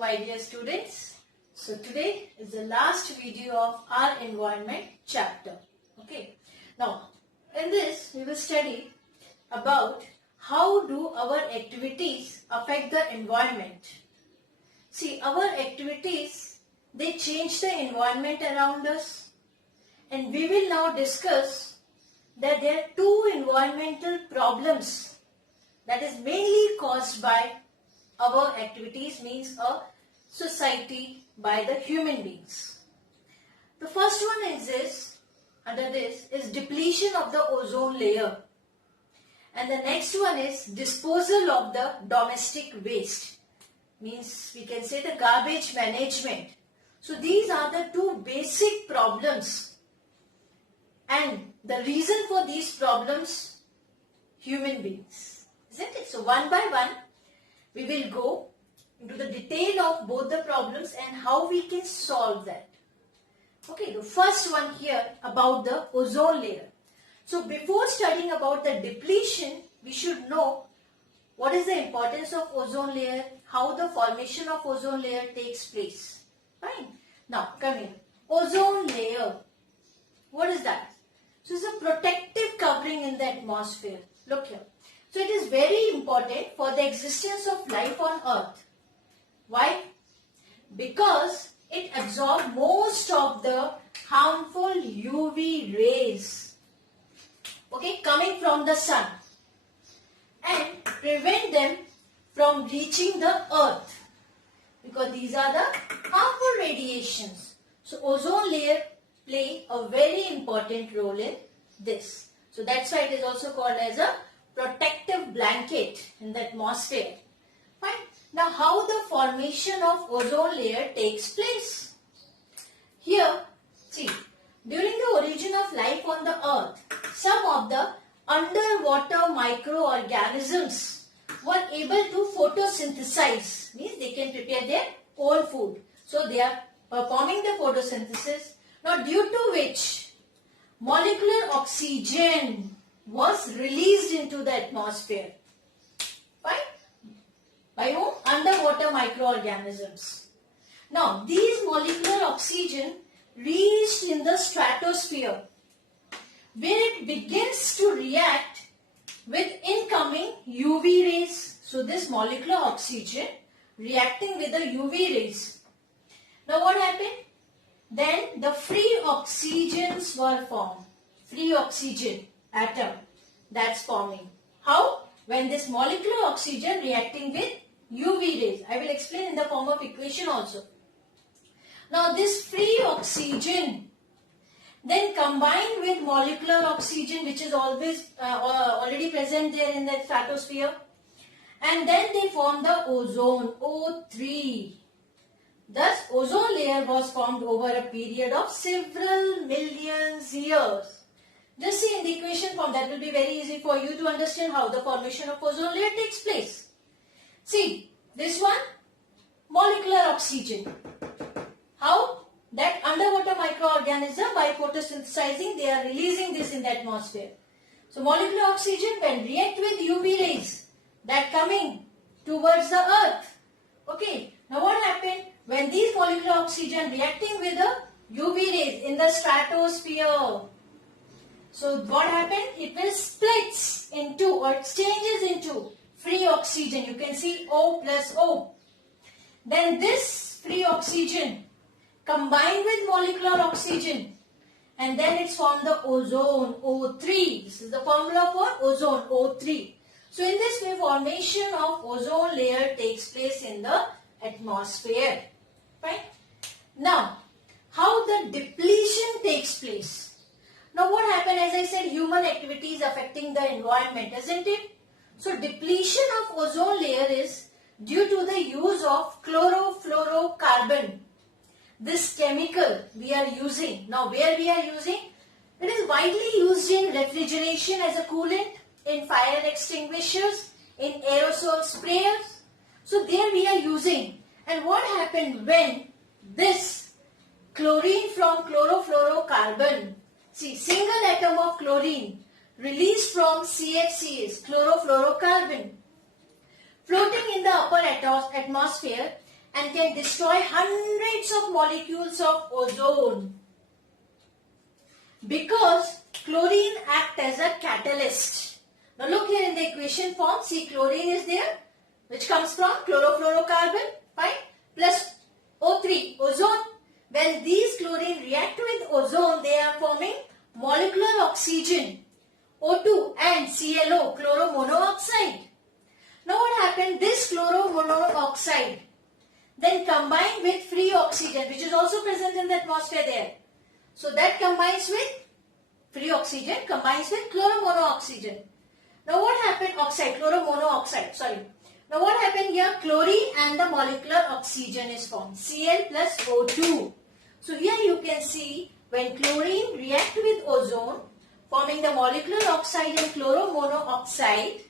my dear students. So today is the last video of our environment chapter. Okay. Now in this we will study about how do our activities affect the environment. See, our activities, they change the environment around us, and we will now discuss that there are two environmental problems that is mainly caused by our activities, means a society, by the human beings. The first one is this, under this is depletion of the ozone layer, and the next one is disposal of the domestic waste, means we can say the garbage management. So these are the two basic problems, and the reason for these problems, human beings, isn't it? So one by one we will go into the detail of both the problems and how we can solve that. Okay, the first one here about the ozone layer. So before studying about the depletion, we should know what is the importance of ozone layer, how the formation of ozone layer takes place. Fine. Now come in. Ozone layer. What is that? So it's a protective covering in the atmosphere. Look here. So it is very important for the existence of life on Earth. Why? Because it absorbs most of the harmful UV rays, okay, coming from the sun, and prevent them from reaching the Earth, because these are the harmful radiations. So ozone layer play a very important role in this. So that's why it is also called as a protective blanket in the atmosphere. Fine. Now how the formation of ozone layer takes place? Here, see, during the origin of life on the Earth, some of the underwater microorganisms were able to photosynthesize, means they can prepare their own food. So they are performing the photosynthesis, now due to which molecular oxygen was released into the atmosphere. Fine? By whom? Underwater microorganisms. Now these molecular oxygen reached in the stratosphere, where it begins to react with incoming UV rays. So this molecular oxygen reacting with the UV rays. Now what happened? Then the free oxygens were formed. Free oxygen atom, that's forming. How? When this molecular oxygen reacting with UV rays. I will explain in the form of equation also. Now this free oxygen then combined with molecular oxygen, which is always already present there in the stratosphere, and then they form the ozone, O3. Thus ozone layer was formed over a period of several millions years. Just see in the equation form, that will be very easy for you to understand how the formation of ozone layer takes place. See, this one, molecular oxygen. How? That underwater microorganism, by photosynthesizing, they are releasing this in the atmosphere. So molecular oxygen, when react with UV rays, that coming towards the Earth. Okay, now what happened? When these molecular oxygen reacting with the UV rays in the stratosphere, so what happened? It will splits into, or it changes into free oxygen. You can see O plus O. Then this free oxygen combined with molecular oxygen, and then it's formed the ozone, O3. This is the formula for ozone, O3. So in this way, formation of ozone layer takes place in the atmosphere. Right? Now, how the depletion takes place? Now what happened, as I said, human activities affecting the environment, isn't it? So depletion of ozone layer is due to the use of chlorofluorocarbon. This chemical we are using. Now where we are using? It is widely used in refrigeration as a coolant, in fire extinguishers, in aerosol sprayers. So there we are using. And what happened when this chlorine from chlorofluorocarbon, see, single atom of chlorine released from CFC is chlorofluorocarbon, floating in the upper atmosphere, and can destroy hundreds of molecules of ozone. Because chlorine acts as a catalyst. Now look here in the equation form. See, chlorine is there, which comes from chlorofluorocarbon, fine, plus O3, ozone. When these chlorine react with ozone, they are forming molecular oxygen, O2 and ClO, chloromonoxide. Now what happened? This chloromonoxide then combined with free oxygen, which is also present in the atmosphere there. So that combines with free oxygen, combines with chloromonooxygen. Now what happened? Chloromonooxide, sorry. Now what happened here? Chlorine and the molecular oxygen is formed, Cl plus O2. So here you can see when chlorine react with ozone, forming the molecular oxide and chloromonooxide,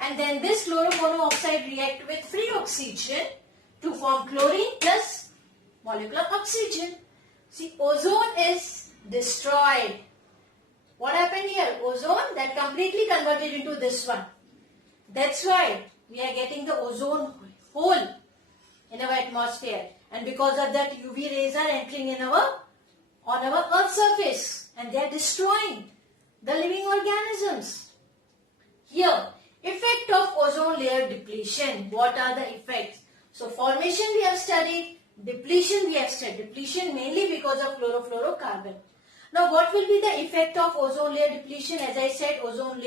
and then this chloromonooxide react with free oxygen to form chlorine plus molecular oxygen. See, ozone is destroyed. What happened here? Ozone that completely converted into this one. That's why we are getting the ozone hole in our atmosphere, and because of that UV rays are entering in on our earth surface, and they are destroying the living organisms. Here, effect of ozone layer depletion. What are the effects? So formation we have studied, depletion we have studied. Depletion mainly because of chlorofluorocarbon. Now what will be the effect of ozone layer depletion? As I said, ozone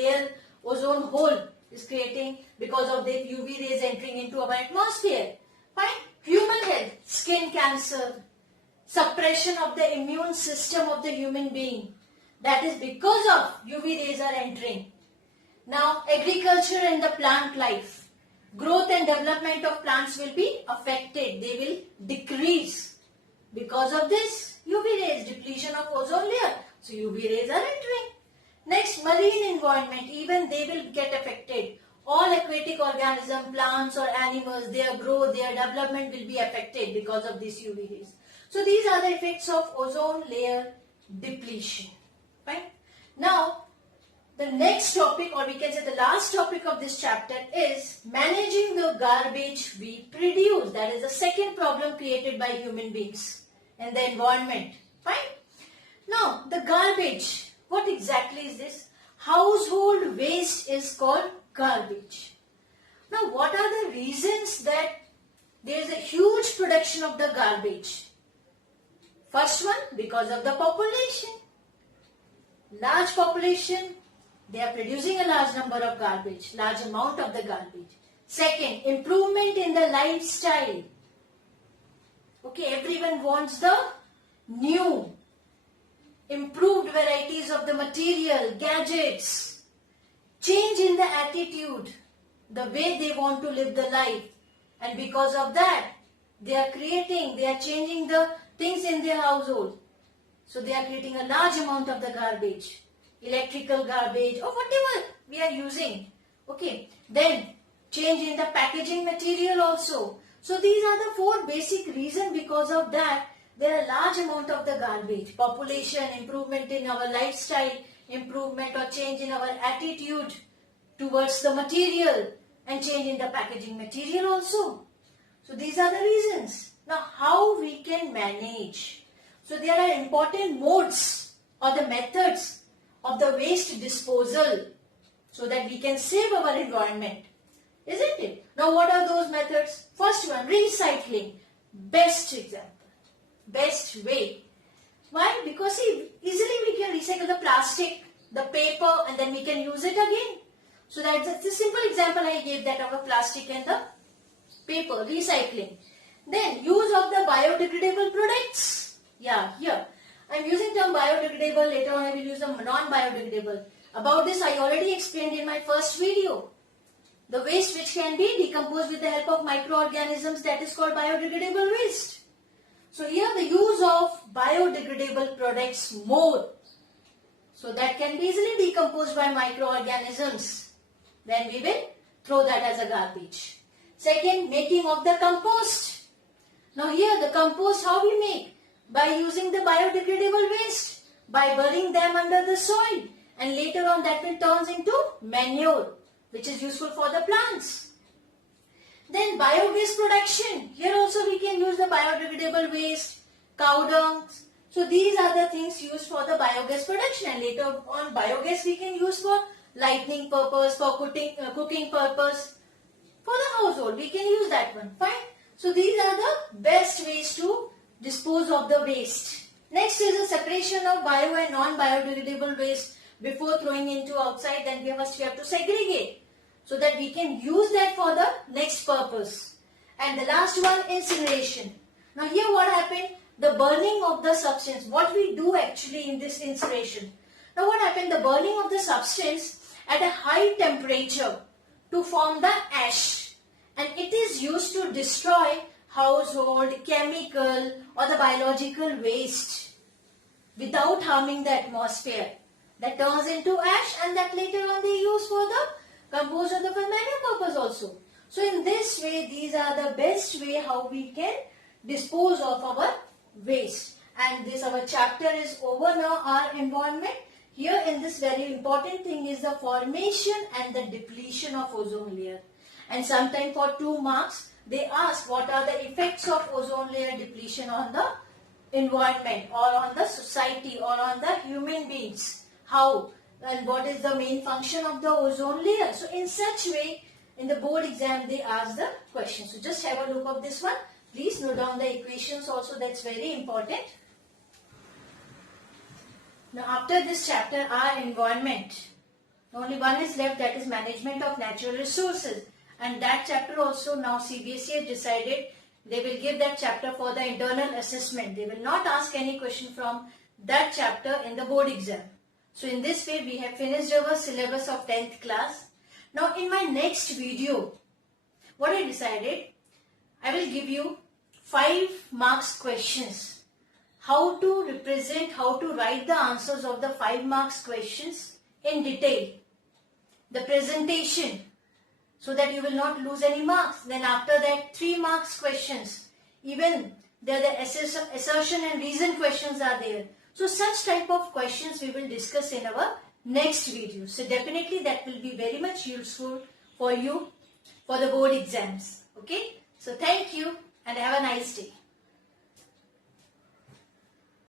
hole is creating because of the UV rays entering into our atmosphere. Fine. Human health, skin cancer, suppression of the immune system of the human being. That is because of UV rays are entering. Now agriculture and the plant life. Growth and development of plants will be affected. They will decrease because of this UV rays, depletion of ozone layer. So UV rays are entering. Next, marine environment, even they will get affected. All aquatic organisms, plants or animals, their growth, their development will be affected because of this UV rays. So these are the effects of ozone layer depletion. Fine. Now, the next topic, or we can say the last topic of this chapter, is managing the garbage we produce. That is the second problem created by human beings and the environment. Fine. Now, the garbage. What exactly is this? Household waste is called garbage. Now, what are the reasons that there is a huge production of the garbage? First one, because of the population. Large population, they are producing a large number of garbage, large amount of the garbage. Second, improvement in the lifestyle. Okay, everyone wants the new, improved varieties of the material, gadgets. Change in the attitude, the way they want to live the life. And because of that, they are changing the things in their household. So they are creating a large amount of the garbage, electrical garbage or whatever we are using. Okay, then change in the packaging material also. So these are the four basic reasons. Because of that, there are large amount of the garbage. Population, improvement in our lifestyle, improvement or change in our attitude towards the material, and change in the packaging material also. So these are the reasons. Now how we can manage? So there are important modes or the methods of the waste disposal so that we can save our environment. Isn't it? Now what are those methods? First one, recycling. Best example. Best way. Why? Because see, easily we can recycle the plastic, the paper, and then we can use it again. So that's a simple example I gave, that of the plastic and the paper, recycling. Then use of the biodegradable products. Yeah, here. I am using term biodegradable, later on I will use the non-biodegradable. About this I already explained in my first video. The waste which can be decomposed with the help of microorganisms, that is called biodegradable waste. So here the use of biodegradable products more. So that can be easily decomposed by microorganisms. Then we will throw that as a garbage. Second, making of the compost. Now here the compost how we make? By using the biodegradable waste, by burying them under the soil, and later on that will turn into manure, which is useful for the plants. Then biogas production. Here also we can use the biodegradable waste, cow dung. So these are the things used for the biogas production, and later on biogas we can use for lighting purpose, for cooking purpose, for the household. We can use that one. Fine. So these are the best ways to dispose of the waste. Next is the separation of bio and non-biodegradable waste before throwing into outside. Then we have to segregate so that we can use that for the next purpose. And the last one, incineration. Now here what happened? The burning of the substance. What we do actually in this incineration. Now what happened? The burning of the substance at a high temperature to form the ash. And it is used to destroy household, chemical or the biological waste without harming the atmosphere. That turns into ash, and that later on they use for the compost or the manure purpose also. So in this way, these are the best way how we can dispose of our waste. And this our chapter is over now, our environment. Here in this very important thing is the formation and the depletion of ozone layer. And sometime for 2 marks, they ask what are the effects of ozone layer depletion on the environment or on the society or on the human beings. How and what is the main function of the ozone layer. So in such way, in the board exam, they ask the question. So just have a look of this one. Please note down the equations also, that's very important. Now after this chapter, our environment, only one is left, that is management of natural resources. And that chapter also now CBSE has decided they will give that chapter for the internal assessment. They will not ask any question from that chapter in the board exam. So in this way we have finished our syllabus of 10th class. Now in my next video, what I decided, I will give you 5 marks questions. How to represent, how to write the answers of the 5 marks questions in detail. The presentation, so that you will not lose any marks. Then after that 3 marks questions. Even there the assertion and reason questions are there. So such type of questions we will discuss in our next video. So definitely that will be very much useful for you for the board exams. Okay. So thank you and have a nice day.